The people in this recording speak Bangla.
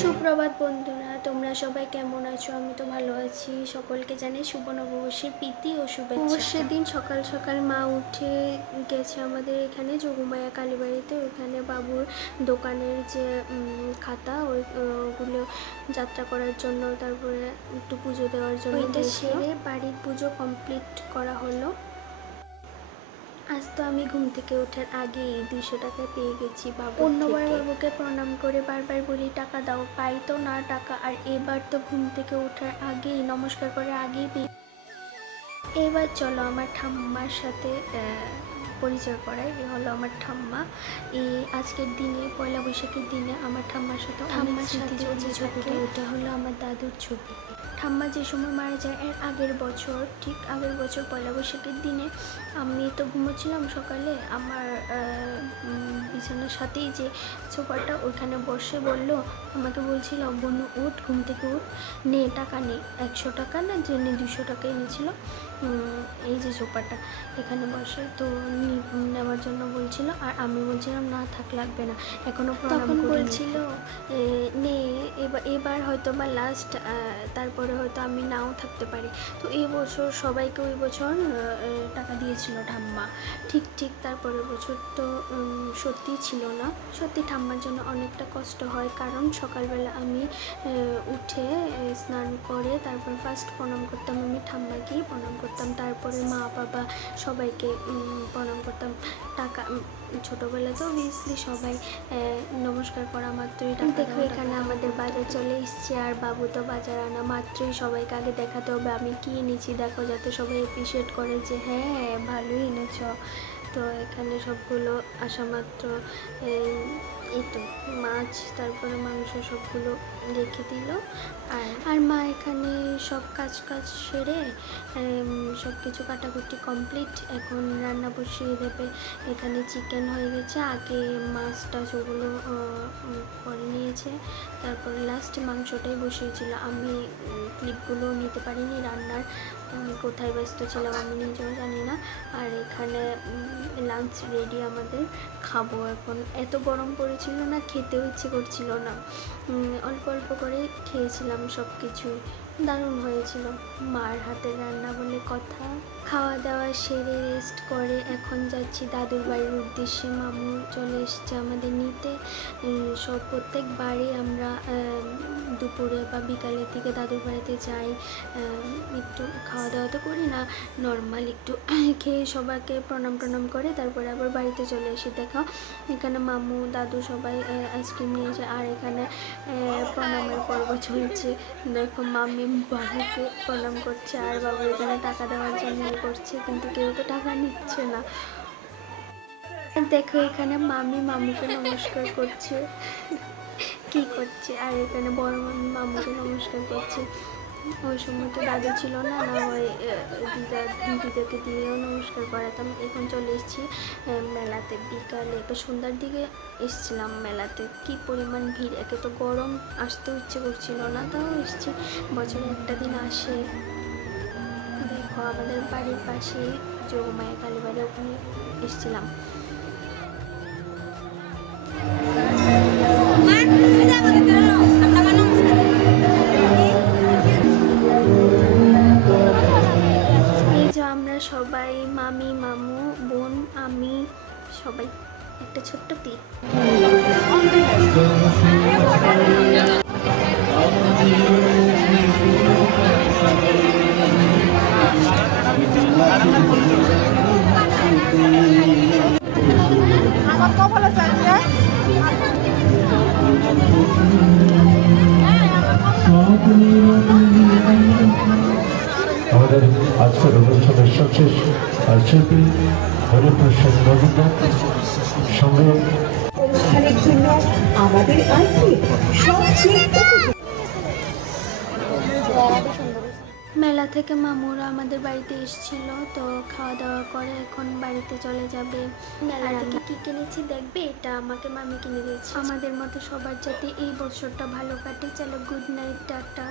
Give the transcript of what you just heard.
সুপ্রভাত বন্ধুরা, তোমরা সবাই কেমন আছো? আমি তো ভালো আছি। সকলকে জানাই শুভ নববর্ষের প্রীতি ও শুভেচ্ছা। নববর্ষের দিন সকাল সকাল মা উঠে গেছে আমাদের এখানে যোগমায়া কালীবাড়িতে। ওখানে বাবুর দোকানের যে খাতা ওগুলো যাত্রা করার জন্য, তারপরে একটু পুজো দেওয়ার জন্য সেরে বাড়ির পুজো কমপ্লিট করা হলো। আজ তো আমি ঘুম থেকে ওঠার আগেই 200 টাকা পেয়ে গেছি বাবু। অন্যবার বাবুকে প্রণাম করে বারবার বলি টাকা দাও, পাই তো না টাকা। আর এবার তো ঘুম থেকে ওঠার আগেই নমস্কার করে আগেই পেয়ে। এবার চলো আমার ঠাম্মার সাথে পরিচয় করাই। এ হলো আমার ঠাম্মা। এই আজকের দিনে পয়লা বৈশাখের দিনে আমার ঠাম্মার সাথে যে ছবিটা, ওটা হলো আমার দাদুর ছবি। ঠাম্মা যে সময় মারা যায় এর আগের বছর, ঠিক আগের বছর পয়লা বৈশাখের দিনে আমি তো ঘুমোচ্ছিলাম সকালে। আমার বিছানার সাথেই যে সোফাটা, ওইখানে বসে আমাকে বলছিল বনু উঠ, ঘুম থেকে উঠ, নে টাকা নে, 100 টাকা না যে নে 200 টাকা এনেছিল। এই যে সোফাটা এখানে বসে তো নেওয়ার জন্য বলছিল। আর আমি বলছিলাম না থাক, লাগবে না, এখনও তখন বলছিল নে এবার হয়তো বা লাস্ট, তারপরে হয়তো আমি নাও থাকতে পারি। তো এই বছর সবাইকে ওই বছর টাকা দিয়েছিল ঠাম্মা। ঠিক তারপরের বছর তো সত্যিই ছিল না। সত্যি ঠাম্মার জন্য অনেকটা কষ্ট হয়, কারণ সকালবেলা আমি উঠে স্নান করে তারপর ফার্স্ট প্রণাম করতাম, আমি ঠাম্মাকেই প্রণাম করতাম, তারপরে মা বাবা সবাইকে প্রণাম করতাম। টাকা ছোটোবেলা তো অবভিয়াসলি সবাই নমস্কার করা মাত্রই টাকা। দেখো এখানে আমাদের বাজার চলে এসছে, আর বাবু তো বাজার আনা মাত্রই সবাইকে আগে দেখাতে হবে আমি কি এনেছি দেখো, যাতে সবাই অ্যাপ্রিসিয়েট করে যে হ্যাঁ ভালোই এনেছ। তো এখানে সবগুলো আসা মাত্র এই তো মাছ তারপরে মাংস সবগুলো রেখে দিল। আর মা এখানে সব কাজ সেরে সব কিছু কাটাকুটি কমপ্লিট, এখন রান্না বসিয়ে দেবে। এখানে চিকেন হয়ে গেছে, আগে মাছ টাছ ওগুলো করে নিয়েছে, তারপরে লাস্টে মাংসটাই বসিয়েছিল। আমি ক্লিপগুলো নিতে পারিনি রান্নার, কোথায় ব্যস্ত ছিলাম আমি নিজেও জানি না। আর এখানে লাঞ্চ রেডি আমাদের, খাবো এখন। এত গরম পড়েছিল না, খেতেও ইচ্ছে করছিল না, অল্প অল্প করে খেয়েছিলাম সব কিছুই। দারুণ হয়েছিল, মার হাতের রান্না বলে কথা। খাওয়া দাওয়া সেরে রেস্ট করে এখন যাচ্ছি দাদুর বাড়ির উদ্দেশ্যে। মামু চলে এসছে আমাদের নিতে। প্রত্যেকবারই আমরা দুপুরে বা বিকালের দিকে দাদুর বাড়িতে যাই, একটু খাওয়া দাওয়া তো করি না, নর্মাল একটু খেয়ে সবাইকে প্রণাম করে তারপরে আবার বাড়িতে চলে এসে। দেখো এখানে মামু দাদু সবাই আইসক্রিম নিয়েছে, আর এখানে প্রণামের পর্ব চলছে। দেখো মামি বাবুকে প্রণাম করছে, আর বাবু এখানে টাকা দেওয়ার জন্য করছে, কিন্তু কেউ তো টাকা নিচ্ছে না। দেখো এখানে মামি মামুকে নমস্কার করছে, কি করছে, আর এখানে বড় মামি মামুকে নমস্কার করছে। ওই সময় তো দাদু ছিল না, ওই দিদাকে দিয়েও নমস্কার করাতাম। এখন চলে এসেছি মেলাতে, বিকালে বা সন্ধ্যার দিকে এসেছিলাম মেলাতে। কি পরিমাণ ভিড়, একে তো গরম, আসতেও ইচ্ছে করছিল না, তাও এসেছি, বছরে একটা দিন আসে। দেখো আমাদের বাড়ির পাশে যোগমায়া কালীবাড়ি, ওখানে এসেছিলাম। আমরা সবাই, মামি মামু বোন আমি সবাই একটা ছোট্ট পিক। আমাদের আজকের অনুষ্ঠানের সবশেষ শিল্পী হরিপ্রসাদ মজুমদার সঙ্গে অনুষ্ঠানের জন্য আমাদের আসবে সবচেয়ে মেলা থেকে মামুরা আমাদের বাড়িতে এসেছিল, তো খাওয়া দাওয়া করে এখন বাড়িতে চলে যাবে। মেলা থেকে কী কিনেছি দেখবে, এটা আমাকে মামি কিনে দিয়েছে। আমাদের মতো সবার যাতে এই বছরটা ভালো কাটে। চলো গুড নাইট, টাটা।